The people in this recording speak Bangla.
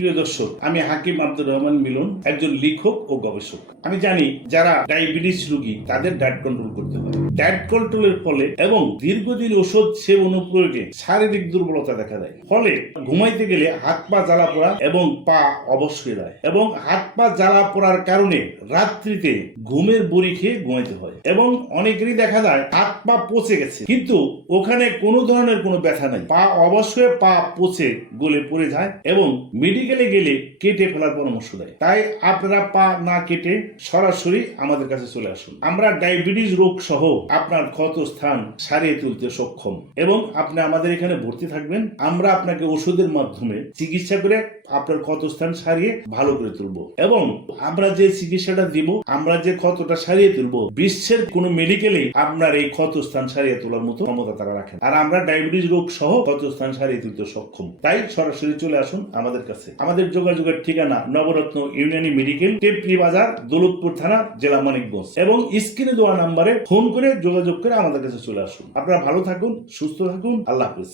প্রিয় দর্শক, আমি হাকিম আব্দুর রহমান মিলন, একজন লেখক ও গবেষক। আমি জানি যারা ডায়াবেটিস রোগী তাদের ডায়েট কন্ট্রোল করতে হয়। ডায়েট কন্ট্রোলের ফলে এবং দীর্ঘদিন ওষুধ সেবন ও প্রয়োগে শারীরিক দুর্বলতা দেখা দেয়। ফলে ঘুমাইতে গেলে হাত পা জ্বালা পোড়া এবং পা অবশ হয়ে যায়, এবং হাত পা জ্বালা পোড়ার কারণে রাত্রিতে ঘুমের বড়ি খেয়ে ঘুমাইতে হয়। এবং অনেকেরই দেখা যায় হাত পা পচে গেছে, কিন্তু ওখানে কোনো ধরনের কোনো ব্যথা নাই, পা অবশ হয়ে পা পচে গলে পড়ে যায় এবং মেডিকেলে গেলে কেটে ফেলার পরামর্শ দেয়। তাই আপনারা পা না কেটে সরাসরি আমাদের কাছে চলে আসুন। আমরা ডায়াবেটিস রোগ সহ আপনার ক্ষত স্থান সারিয়ে তুলতে সক্ষম, এবং আপনি আমাদের এখানে ভর্তি থাকবেন। আমরা আপনাকে ওষুধের মাধ্যমে চিকিৎসা করে আপনার ক্ষত স্থান সারিয়ে ভালো করে তুলবো, এবং আমরা যে চিকিৎসাটা দিব, আমরা যে ক্ষতটা সারিয়ে তুলবো, বিশ্বের কোন মেডিকেলে আপনার এই ক্ষত স্থান সারিয়ে তোলার মতো ক্ষমতা তারা রাখেন। আর আমরা ডায়াবেটিস রোগ সহ ক্ষত স্থান সারিয়ে তুলতে সক্ষম। তাই সরাসরি চলে আসুন আমাদের কাছে। আমাদের যোগাযোগের ঠিকানা নবরত্ন ইউনানি মেডিকেল, টেপরি বাজার, দৌলতপুর থানা, জেলা মানিকগঞ্জ। এবং স্ক্রিনে দেওয়া নাম্বারে ফোন করে যোগাযোগ করে আমাদের কাছে চলে আসুন। আপনারা ভালো থাকুন, সুস্থ থাকুন। আল্লাহ হাফেজ।